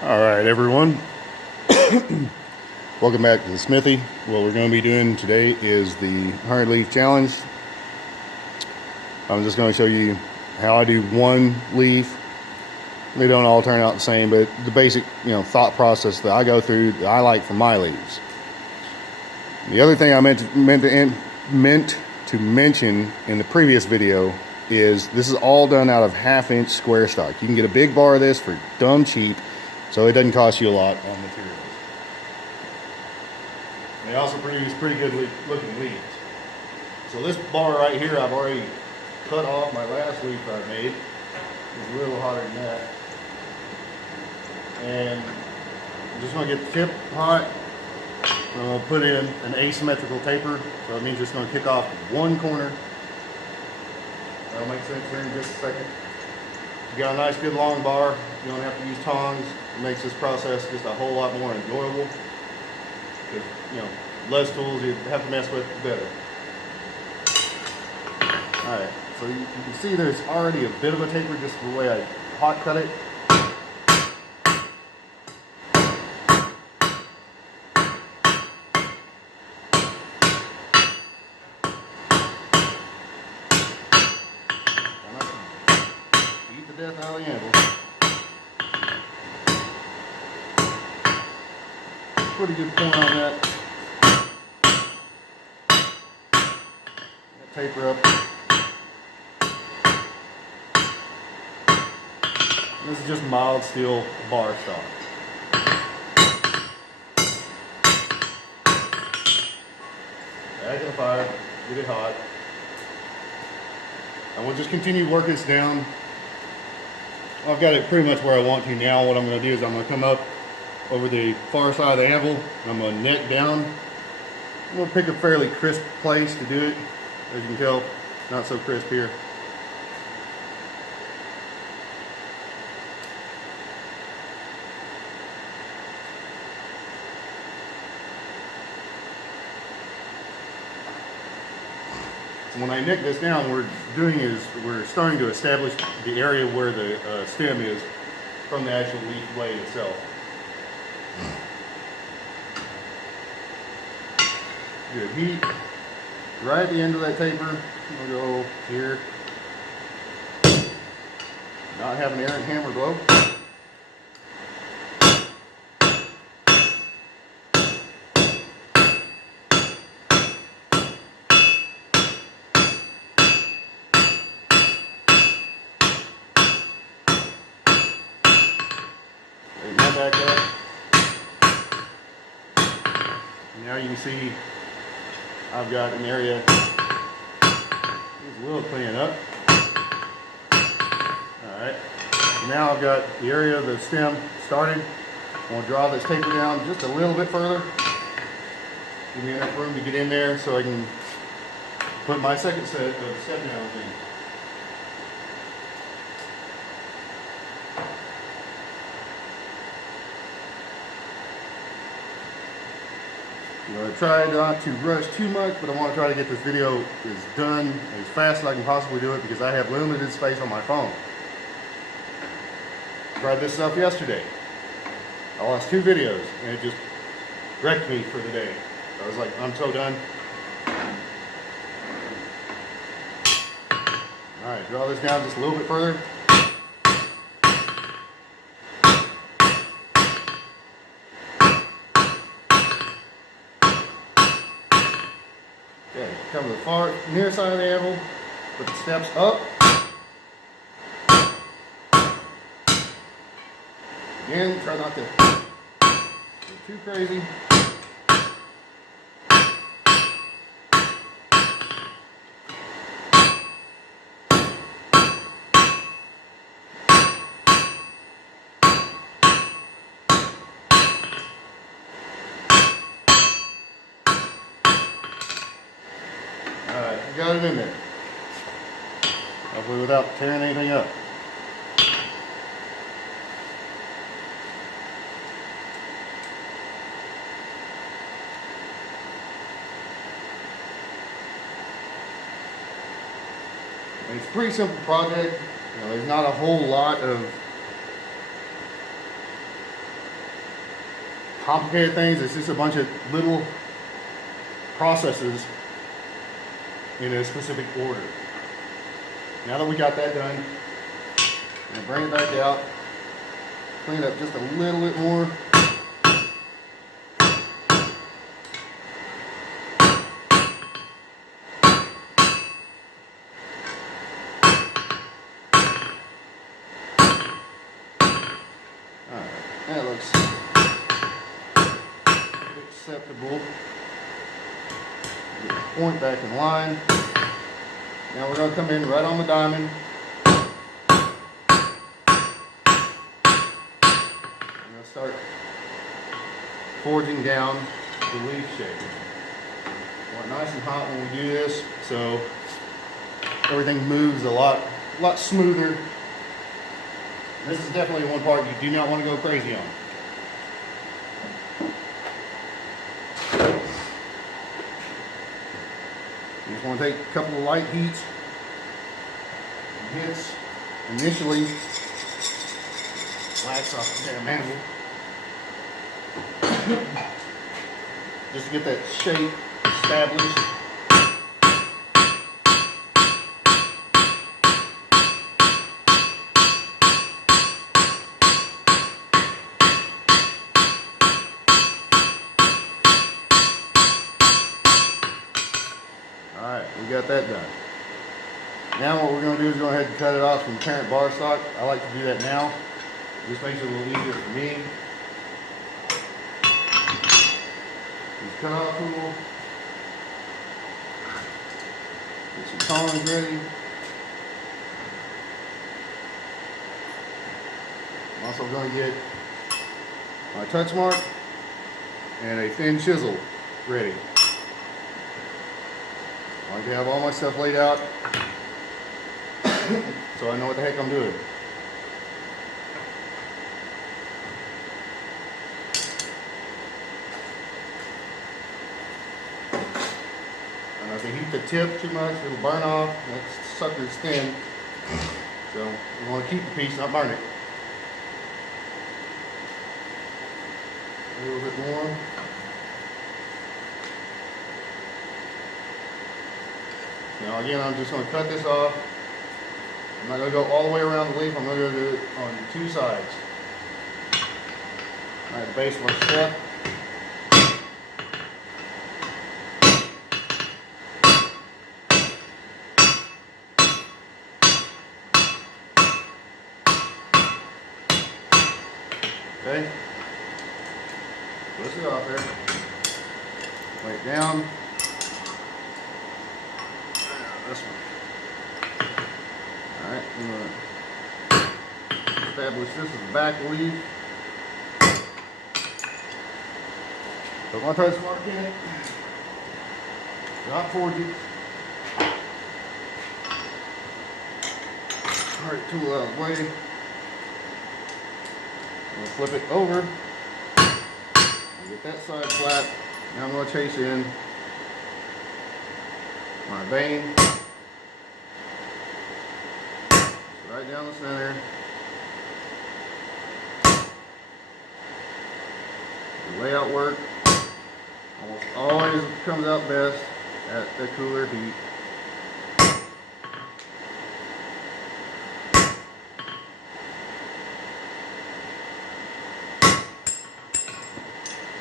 All right, everyone. Welcome back to the smithy. What we're going to be doing today is the 100 leaf challenge. I'm just going to show you how I do one leaf. They don't all turn out the same, but the basic, thought process that I go through that I like for my leaves. The other thing I meant to mention in the previous video is this is all done out of 1/2-inch square stock. You can get a big bar of this for dumb cheap, so it doesn't cost you a lot on materials. They also produce pretty good looking leaves. So this bar right here, I've already cut off my last leaf I made. It's a little hotter than that. And I'm just going to get the tip hot. I'm going to put in an asymmetrical taper. So it means it's going to kick off one corner. That'll make sense here in just a second. You got a nice good long bar. You don't have to use tongs. It makes this process just a whole lot more enjoyable. Because, less tools you have to mess with, the better. Alright, so you can see there's already a bit of a taper just the way I hot cut it. Beat the death out of the anvil. Pretty good point on that. Taper up. This is just mild steel bar stock. Back in the fire, get it hot. And we'll just continue working this down. I've got it pretty much where I want to now. What I'm going to do is I'm going to come up over the far side of the anvil and I'm going to neck down. I'm going to pick a fairly crisp place to do it. As you can tell, not so crisp here. When I neck this down, what we're starting to establish the area where the stem is from the actual leaf blade itself. Good heat. Right at the end of that taper, we'll go here. Not have an errant hammer blow. Back up. Now you can see I've got an area. Needs a little cleaning up. Alright. Now I've got the area of the stem started. I'm going to draw this taper down just a little bit further. Give me enough room to get in there so I can put my second set of step downs in. I try not to rush too much, but I want to try to get this video done as fast as I can possibly do it because I have limited space on my phone. Tried this stuff yesterday. I lost 2 videos and it just wrecked me for the day. I was like, I'm so done. Alright, draw this down just a little bit further. Okay, come to the far near side of the anvil, put the steps up. Again, try not to go too crazy. Alright, got it in there. Hopefully without tearing anything up. It's a pretty simple project. There's not a whole lot of complicated things. It's just a bunch of little processes in a specific order. Now that we got that done, I'm gonna bring it back out, clean it up just a little bit more. That looks acceptable. Get the point back in line. Now we're going to come in right on the diamond. We're going to start forging down the leaf shape. Want it nice and hot when we do this, so everything moves a lot smoother. This is definitely one part you do not want to go crazy on. You just want to take a couple of light hits initially, wax off the damn handle, just to get that shape established. Alright, we got that done. Now what we're going to do is go ahead and cut it off from the parent bar stock. I like to do that now. This makes it a little easier for me. Use cut-off tool. Get some tongs ready. I'm also going to get my touch mark and a thin chisel ready. I like to have all my stuff laid out so I know what the heck I'm doing. And if you heat the tip too much, it'll burn off. That sucker's thin. So we want to keep the piece, not burn it. A little bit more. Now again, I'm just going to cut this off. I'm not going to go all the way around the leaf. I'm going to do it on two sides. At the base of our step. Okay. Twist it off there. Lay it down. This one. Alright, I'm going to establish this as the back leaf. Put my touch mark in it. Not forge it. Alright, tool out of the way. I'm going to flip it over. Get that side flat. Now I'm going to chase in my vein. Right down the center. The layout work almost always comes out best at the cooler heat.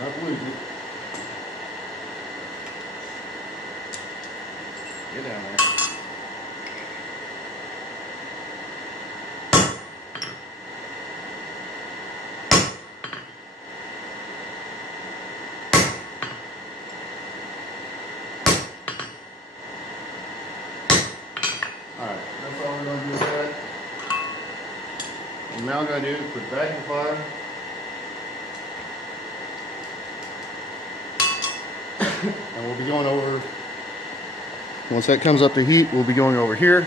Not lose it. Get down there. Alright, that's all we're going to do with that. What I'm now going to do is put vacuum fire. And we'll be going over, once that comes up to heat, we'll be going over here.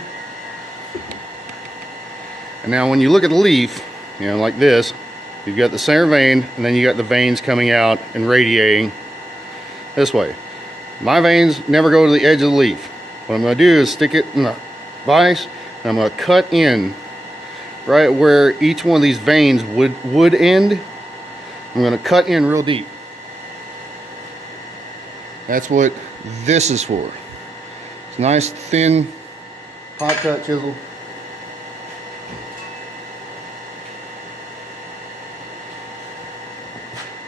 And now when you look at the leaf, you know, like this, you've got the center vein, and then you got the veins coming out and radiating this way. My veins never go to the edge of the leaf. What I'm going to do is stick it in the vise, and I'm going to cut in right where each one of these veins would end. I'm going to cut in real deep. That's what this is for. It's nice, thin, hot cut chisel.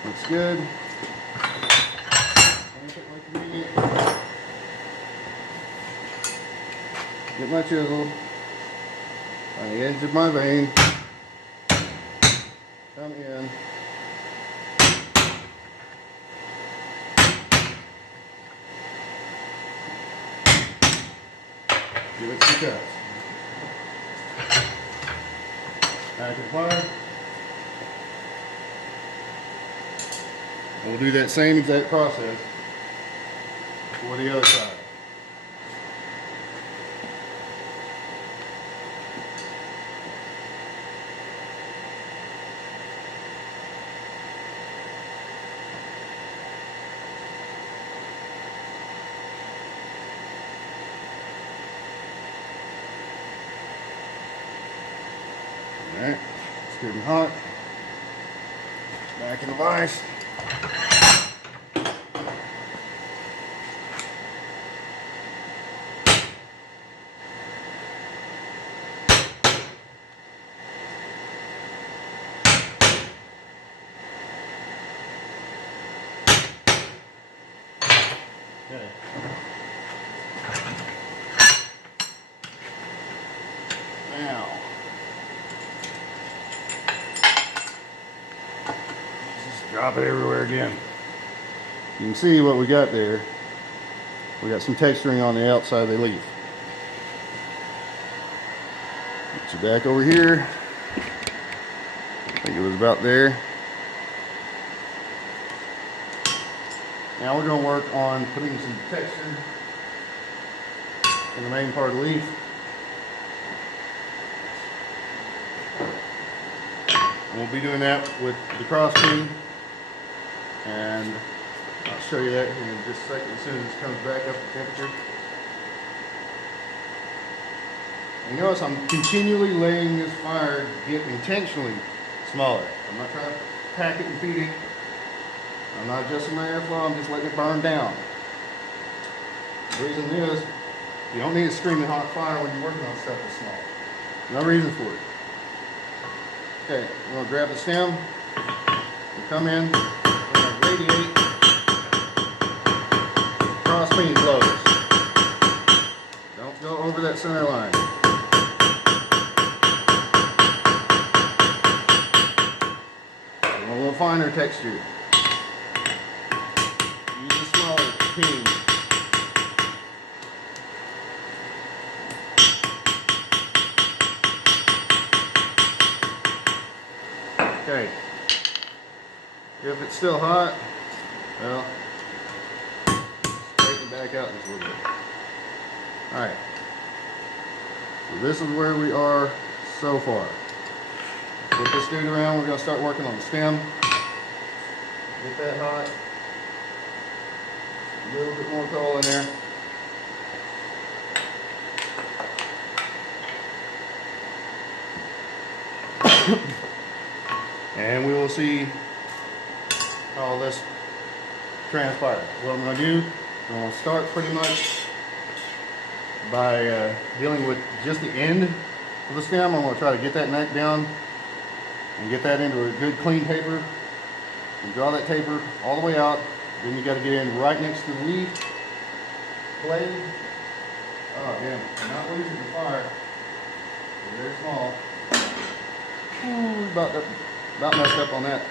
Looks good. Get my chisel on the edge of my vein. Come in. Give it some cuts. Back and forth. We'll do that same exact process for the other side. Alright, it's good and hot. Back in the vise. Okay. Now, just drop it everywhere again. You can see what we got there. We got some texturing on the outside of the leaf. Get you back over here. I think it was about there. Now we're going to work on putting some texture in the main part of the leaf. And we'll be doing that with the cross beam, and I'll show you that in just a second as soon as it comes back up to temperature. And notice I'm continually letting this fire get intentionally smaller. I'm not trying to pack it and feed it. I'm not adjusting my airflow, I'm just letting it burn down. The reason is, you don't need a screaming hot fire when you're working on stuff that's small. No reason for it. Okay, we're going to grab the stem, and come in, we're going to radiate, cross beam blows. Don't go over that center line. A little finer texture. Use a smaller pin. Okay. If it's still hot, well, straighten it back out just a little bit. Alright. So this is where we are so far. Flip this dude around, we're going to start working on the stem. Get that hot. A little bit more coal in there. And we will see how this transpires. What I'm going to do, I'm going to start pretty much by dealing with just the end of the stem. I'm going to try to get that neck down and get that into a good clean taper. And draw that taper all the way out. Then you got to get in right next to the leaf blade. Oh damn, I'm not losing the fire. It's very small. Ooh, about messed up on that.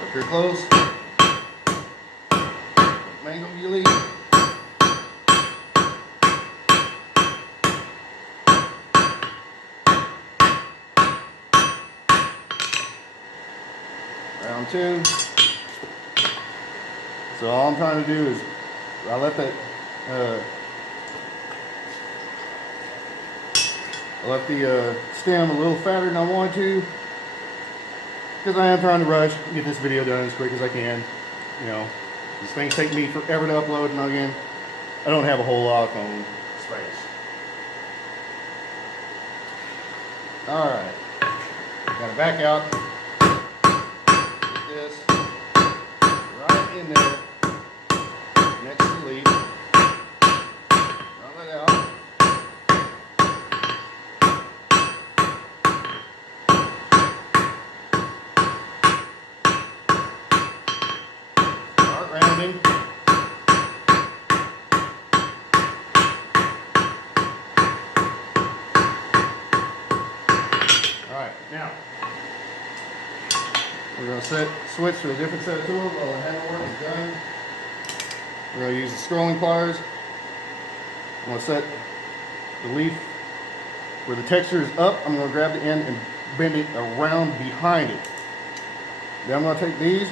Up here close. Mangle your leaf. Round two. So all I'm trying to do is I left that I left the stem a little fatter than I wanted to. because I am trying to rush and get this video done as quick as I can. You know, these things take me forever to upload, and again, I don't have a whole lot of phone space. Alright, gotta back out, get this right in there, next to the leaf, roll it out. Start rounding. Alright, now we're going to switch to a different set of tools while the handle work is done. We're going to use the scrolling pliers. I'm going to set the leaf where the texture is up. I'm going to grab the end and bend it around behind it. Then I'm going to take these,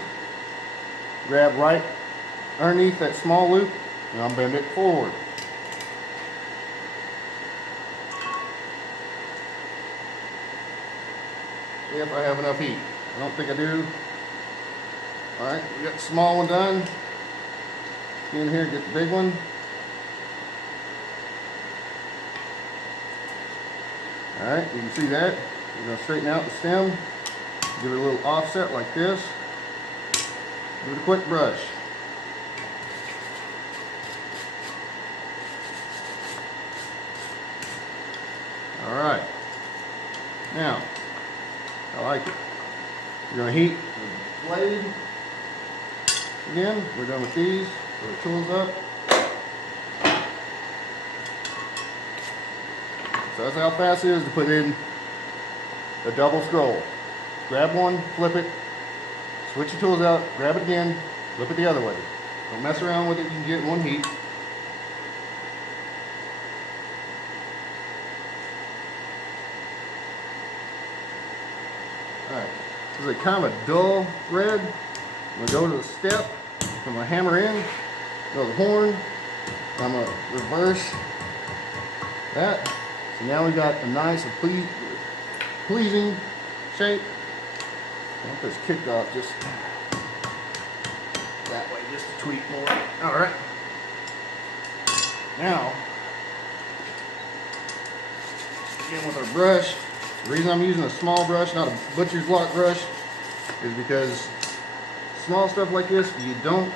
grab right underneath that small loop, and I'll bend it forward. If I have enough heat. I don't think I do. Alright, we got the small one done. Get in here, get the big one. Alright, you can see that. We're going to straighten out the stem. Give it a little offset like this. Give it a quick brush. Alright. Now, I like it. We're going to heat the blade. Again, we're done with these. Put the tools up. So that's how fast it is to put in the double scroll. Grab one, flip it, switch your tools out, grab it again, flip it the other way. Don't mess around with it, you can get one heat. Alright, this is a kind of a dull red. I'm going to go to the step, I'm going to hammer in, go to the horn, I'm going to reverse that. So now we got a nice and pleasing shape. I want this kicked off just that way, just a tweak more. Alright. Now, again with our brush, the reason I'm using a small brush, not a butcher's block brush, is because small stuff like this, you don't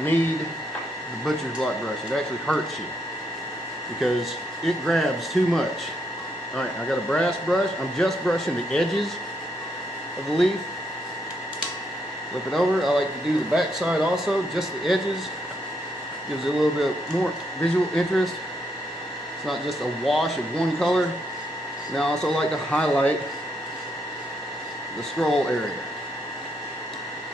need the butcher's block brush. It actually hurts you because it grabs too much. Alright, I got a brass brush. I'm just brushing the edges of the leaf. Flip it over. I like to do the back side also, just the edges. Gives it a little bit more visual interest. It's not just a wash of one color. Now I also like to highlight the scroll area,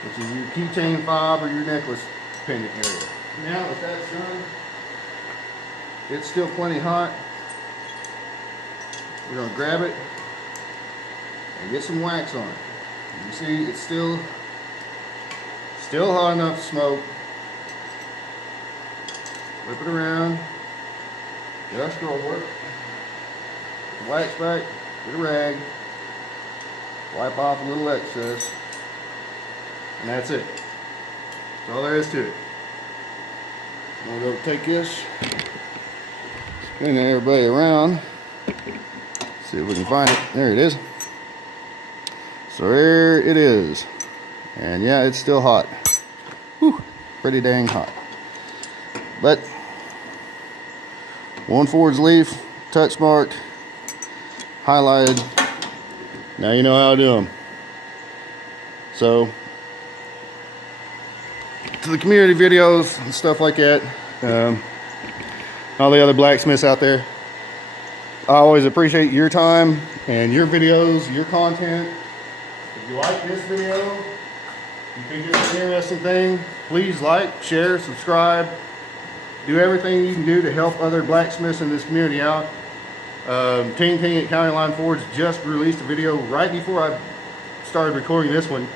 which is your keychain fob or your necklace pendant area. Now that that's done, it's still plenty hot. We're going to grab it and get some wax on it. You see it's still hot enough to smoke. Flip it around, get our scroll work. Wax back, get a rag, wipe off a little excess, and that's it. That's all there is to it. I'm gonna go take this, spin everybody around, see if we can find it. There it is. So there it is. And yeah, it's still hot. Whew, pretty dang hot. But one Ford's leaf, touch marked, highlighted. Now you know how to do them. So to the community videos and stuff like that, all the other blacksmiths out there, I always appreciate your time and your videos, your content. If you like this video, you think it's an interesting thing, please like, share, subscribe, do everything you can do to help other blacksmiths in this community out. Ting Ting at County Line Forge just released a video right before I started recording this one,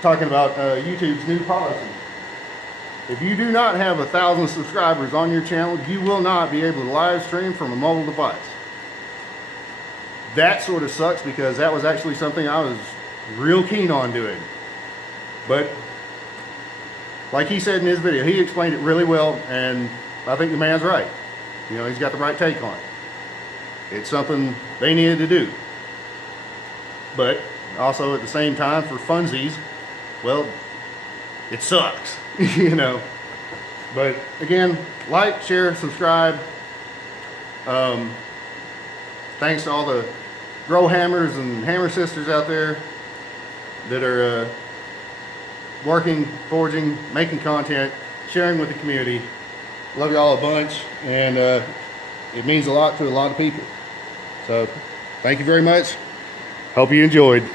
talking about YouTube's new policy. If you do not have 1,000 subscribers on your channel, you will not be able to live stream from a mobile device. That sort of sucks because that was actually something I was real keen on doing. But like he said in his video, he explained it really well, and I think the man's right. You know, he's got the right take on it. It's something they needed to do. But also at the same time, for funsies, well, it sucks, you know. But again, like, share, subscribe. Thanks to all the grow hammers and hammer sisters out there that are working, forging, making content, sharing with the community. Love y'all a bunch, and it means a lot to a lot of people. So thank you very much. Hope you enjoyed.